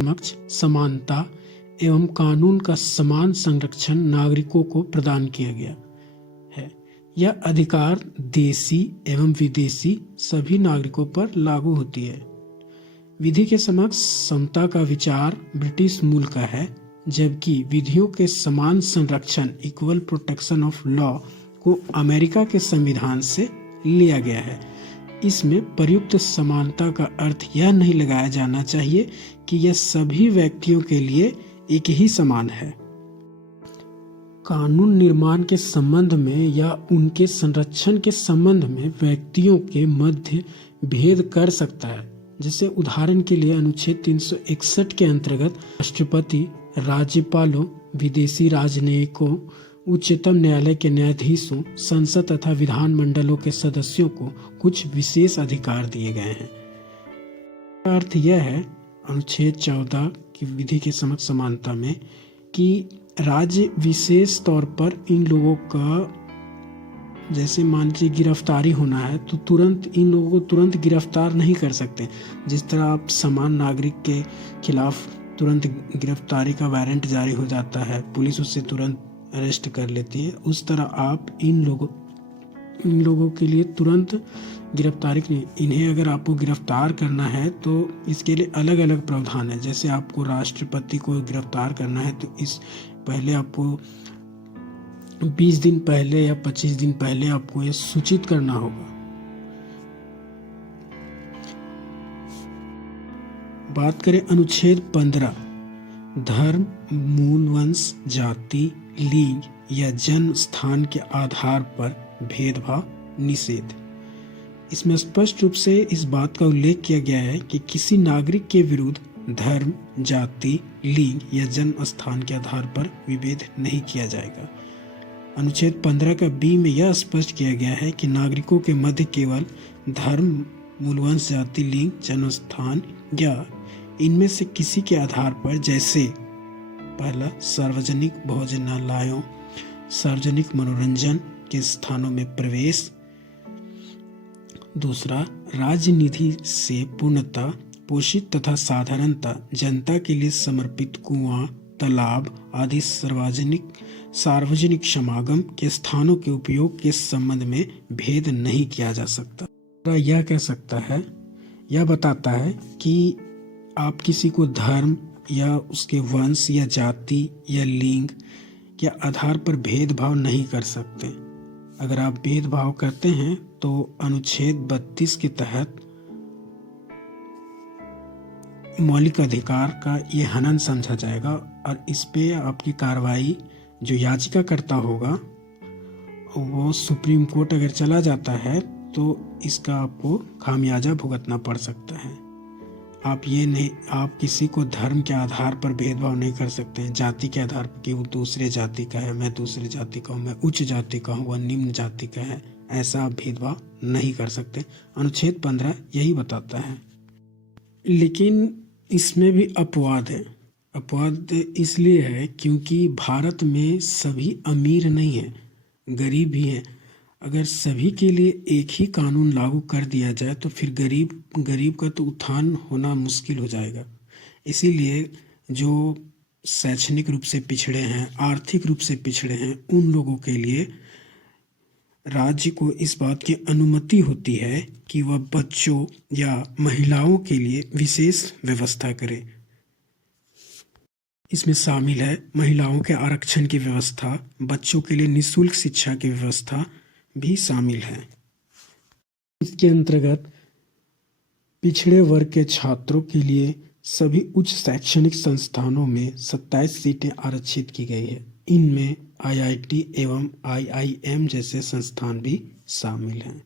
समक्ष समानता एवं कानून का समान संरक्षण नागरिकों को प्रदान किया गया है। यह अधिकार देशी एवं विदेशी सभी नागरिकों पर लागू होती है। विधि के समक्ष समता का विचार ब्रिटिश मूल का है, जबकि विधियों के समान संरक्षण इक्वल प्रोटेक्शन ऑफ लॉ को अमेरिका के संविधान से लिया गया है। इसमें प्रयुक्त समानता का अर्थ यह नहीं लगाया जाना चाहिए कि यह सभी व्यक्तियों के लिए एक ही समान है। कानून निर्माण के संबंध में या उनके संरक्षण के संबंध में व्यक्तियों के मध्य भेद कर सकता है। जैसे उदाहरण के लिए अनुच्छेद 361 के अंतर्गत राष्ट्रपति, राज्यपालों, विदेशी राजनयिकों, उच्चतम न्यायालय के न्यायाधीशों, संसद तथा विधान मंडलों के सदस्यों को कुछ विशेष अधिकार दिए गए हैं। अर्थ यह है अनुच्छेद 14 की विधि के समक्ष समानता में कि राज्य विशेष तौर पर इन लोगों का, जैसे मान लीजिए गिरफ्तारी होना है तो तुरंत इन लोगों को तुरंत गिरफ्तार नहीं कर सकते। जिस तरह आप समान नागरिक के खिलाफ तुरंत गिरफ्तारी का वारंट जारी हो जाता है, पुलिस उससे तुरंत अरेस्ट कर लेती है, उस तरह आप इन लोगों के लिए तुरंत गिरफ्तारी नहीं। इन्हें अगर आपको गिरफ्तार करना है तो इसके लिए अलग अलग प्रावधान है। जैसे आपको राष्ट्रपति को गिरफ्तार करना है तो इस पहले आपको 20 दिन पहले या 25 दिन पहले आपको ये सूचित करना होगा। बात करें अनुच्छेद 15, धर्म, मूल वंश, जाति, लिंग या जन्म स्थान के आधार पर भेदभाव निषेध। इसमें स्पष्ट रूप से इस बात का उल्लेख किया गया है कि किसी नागरिक के विरुद्ध धर्म, जाति, लिंग या जन्म स्थान के आधार पर विभेद नहीं किया जाएगा। अनुच्छेद 15 का बी में यह स्पष्ट किया गया है कि नागरिकों के मध्य केवल धर्म, मूलवंश, जाति, लिंग, जन्म स्थान या इनमें से किसी के आधार पर, जैसे पहला सार्वजनिक भोजनालयों, सार्वजनिक मनोरंजन के स्थानों में प्रवेश, दूसरा राज्य निधि से पूर्णतः पोषित तथा साधारणतः जनता के लिए समर्पित कुआं, तालाब आदि सार्वजनिक समागम के स्थानों के उपयोग के संबंध में भेद नहीं किया जा सकता। यह कह सकता है, यह बताता है कि आप किसी को धर्म या उसके वंश या जाति या लिंग के आधार पर भेदभाव नहीं कर सकते। अगर आप भेदभाव करते हैं तो अनुच्छेद 32 के तहत मौलिक अधिकार का ये हनन समझा जाएगा और इस पे आपकी कार्रवाई जो याचिकाकर्ता होगा वो सुप्रीम कोर्ट अगर चला जाता है तो इसका आपको खामियाजा भुगतना पड़ सकता है। आप किसी को धर्म के आधार पर भेदभाव नहीं कर सकते हैं, जाति के आधार पर कि वो दूसरे जाति का है, मैं दूसरे जाति का हूँ, मैं उच्च जाति का हूँ, वह निम्न जाति का है, ऐसा आप भेदभाव नहीं कर सकते। अनुच्छेद 15 यही बताता है। लेकिन इसमें भी अपवाद है। अपवाद इसलिए है क्योंकि भारत में सभी अमीर नहीं है, गरीब भी है। अगर सभी के लिए एक ही कानून लागू कर दिया जाए तो फिर गरीब का तो उत्थान होना मुश्किल हो जाएगा। इसीलिए जो शैक्षणिक रूप से पिछड़े हैं, आर्थिक रूप से पिछड़े हैं, उन लोगों के लिए राज्य को इस बात की अनुमति होती है कि वह बच्चों या महिलाओं के लिए विशेष व्यवस्था करे। इसमें शामिल है महिलाओं के आरक्षण की व्यवस्था, बच्चों के लिए निःशुल्क शिक्षा की व्यवस्था भी शामिल है। इसके अंतर्गत पिछड़े वर्ग के छात्रों के लिए सभी उच्च शैक्षणिक संस्थानों में 27 सीटें आरक्षित की गई है। इनमें IIT एवं IIM जैसे संस्थान भी शामिल हैं।